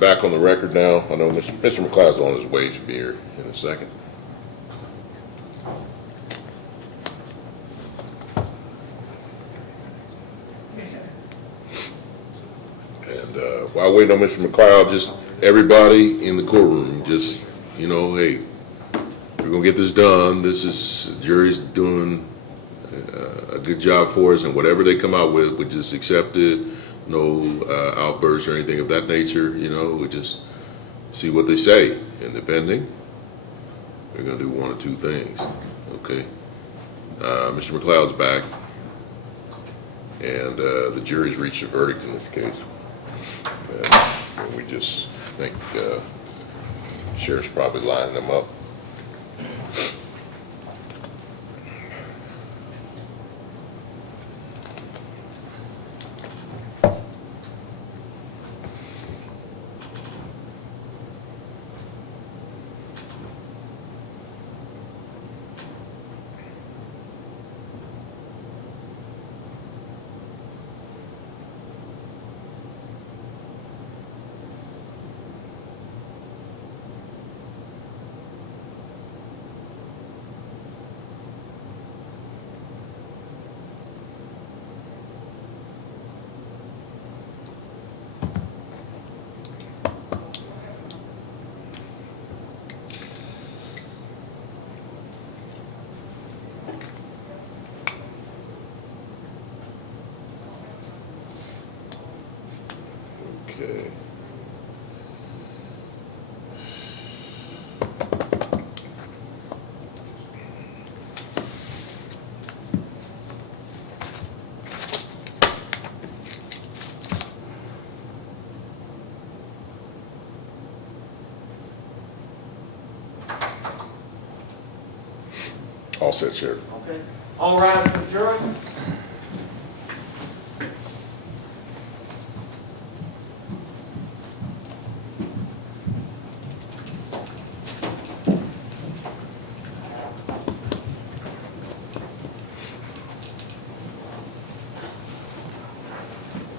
back on the record now. I know Mr. McLeod's on his way, should be here in a second. And while waiting on Mr. McLeod, just everybody in the courtroom, just, you know, hey, we're going to get this done. This is, the jury's doing a good job for us, and whatever they come out with, we just accept it. No outbursts or anything of that nature, you know, we just see what they say. And depending, we're going to do one or two things, okay? Mr. McLeod's back, and the jury's reached a verdict in this case. And we just think the sheriff's probably lining them up. Okay. All set, Sheriff. Okay. All rise for the jury.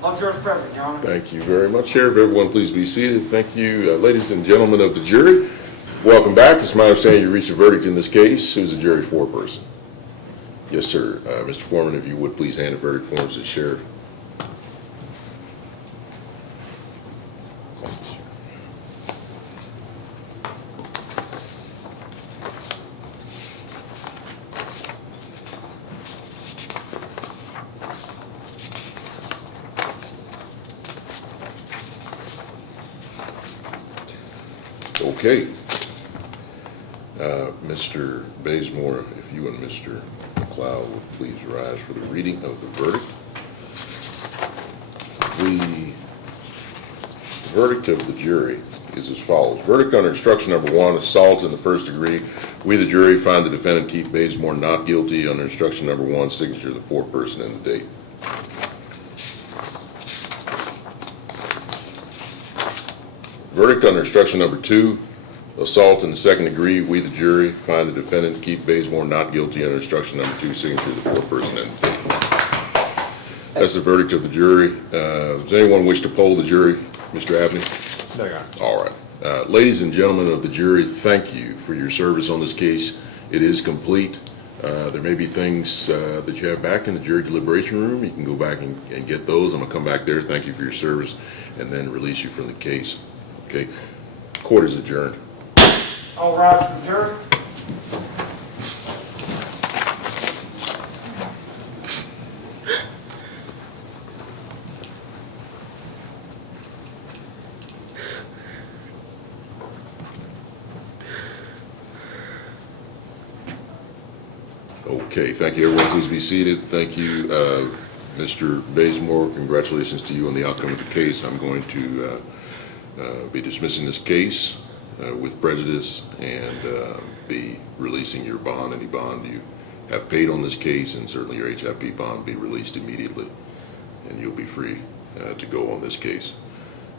All jurors present, Your Honor. Thank you very much, Sheriff. Everyone, please be seated. Thank you, ladies and gentlemen of the jury. Welcome back. It's my understanding you reached a verdict in this case. Who's the jury foreperson? Yes, sir. Mr. Foreman, if you would please hand the verdict forms to the sheriff. Okay. Mr. Basemore, if you and Mr. McLeod would please rise for the reading of the verdict. The verdict of the jury is as follows. Verdict under instruction number 1, assault in the first degree. We, the jury, find the defendant Keith Basemore not guilty under instruction number 1, signature of the foreperson and the date. Verdict under instruction number 2, assault in the second degree. We, the jury, find the defendant Keith Basemore not guilty under instruction number 2, signature of the foreperson and the date. That's the verdict of the jury. Does anyone wish to poll the jury? Mr. Abney? No, Your Honor. All right. Ladies and gentlemen of the jury, thank you for your service on this case. It is complete. There may be things that you have back in the jury deliberation room. You can go back and get those. I'm going to come back there. Thank you for your service and then release you from the case. Okay. Court is adjourned. All rise for the jury. Okay, thank you, everyone. Please be seated. Thank you, Mr. Basemore. Congratulations to you on the outcome of the case. I'm going to be dismissing this case with prejudice and be releasing your bond, any bond you have paid on this case, and certainly your HIP bond will be released immediately, and you'll be free to go on this case.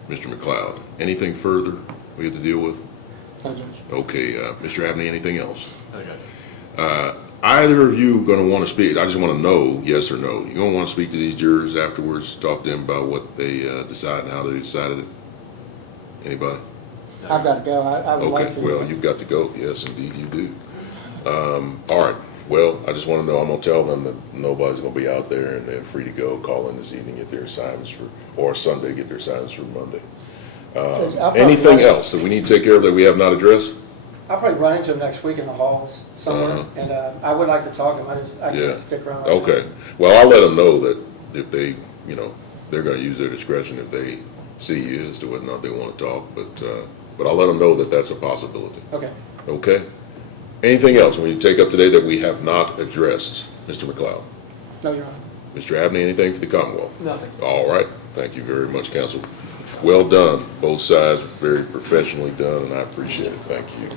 Mr. McLeod, anything further we have to deal with? No, Judge. Okay, Mr. Abney, anything else? No, Judge. Either of you going to want to speak? I just want to know, yes or no. You going to want to speak to these jurors afterwards, talk to them about what they decided and how they decided it? Anybody? I've got to go. I would like Okay, to. well, you've got to go. Yes, indeed you do. All right, well, I just want to know, I'm going to tell them that nobody's going to be out there and they're free to go, call in this evening, get their assignments or Sunday, get their assignments for Monday. I'll probably Anything run- else that we need to take care of that we have not addressed? I'll probably run into him next week in the halls somewhere, Uh-huh. and I would like to talk to him. I Yeah. can't stick around. right now. Okay, well, I'll let them know that if they, they're going to use their discretion if they see you as to whether or not they want to talk, but I'll let them know that that's a possibility. Okay. Okay? Anything else we need to take up today that we have not addressed, Mr. McLeod? No, Your Honor. Mr. Abney, anything for the Commonwealth? Nothing. All right, thank you very much, counsel. Well done, both sides, very professionally done, and I appreciate it, thank you.